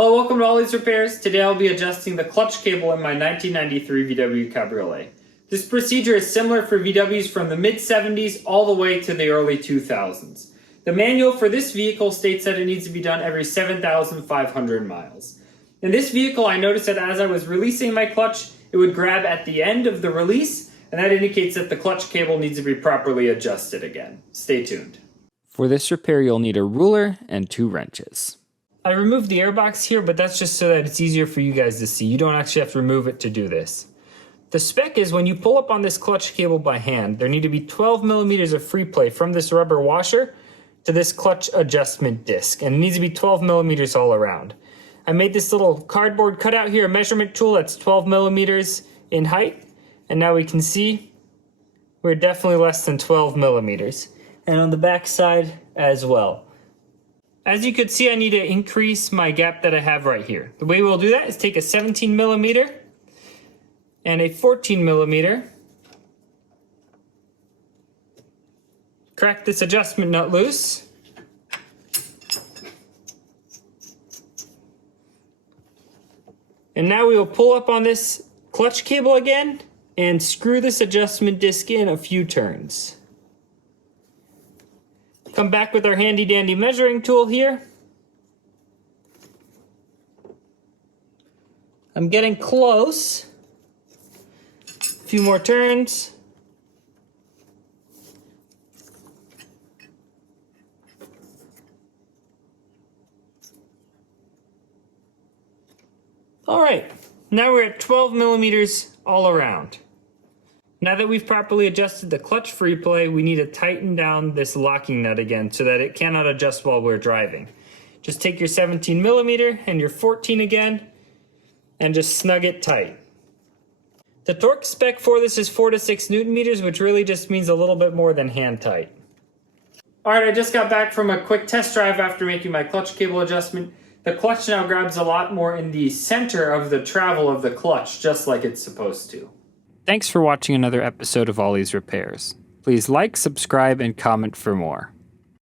Hello, welcome to All These Repairs. Today I'll be adjusting the clutch cable in my 1993 VW Cabriolet. This procedure is similar for VWs from the mid-70s all the way to the early 2000s. The manual for this vehicle states that it needs to be done every 7,500 miles. In this vehicle, I noticed that as I was releasing my clutch, it would grab at the end of the release, and that indicates that the clutch cable needs to be properly adjusted again. Stay tuned. For this repair, you'll need a ruler and 2 wrenches. I removed the airbox here, but that's just so that it's easier for you guys to see. You don't actually have to remove it to do this. The spec is when you pull up on this clutch cable by hand, there need to be 12 millimeters of free play from this rubber washer to this clutch adjustment disc, and it needs to be 12 millimeters all around. I made this little cardboard cutout here, a measurement tool that's 12 millimeters in height, and now we can see we're definitely less than 12 millimeters. And on the back side as well. As you can see, I need to increase my gap that I have right here. The way we'll do that is take a 17 millimeter and a 14 millimeter. Crack this adjustment nut loose. And now we will pull up on this clutch cable again and screw this adjustment disc in a few turns. Come back with our handy dandy measuring tool here. I'm getting close. A few more turns. All right, now we're at 12 millimeters all around. Now that we've properly adjusted the clutch free play, we need to tighten down this locking nut again so that it cannot adjust while we're driving. Just take your 17 millimeter and your 14 again and just snug it tight. The torque spec for this is 4 to 6 Newton meters, which really just means a little bit more than hand tight. Alright, I just got back from a quick test drive after making my clutch cable adjustment. The clutch now grabs a lot more in the center of the travel of the clutch, just like it's supposed to. Thanks for watching another episode of All These Repairs. Please like, subscribe, and comment for more.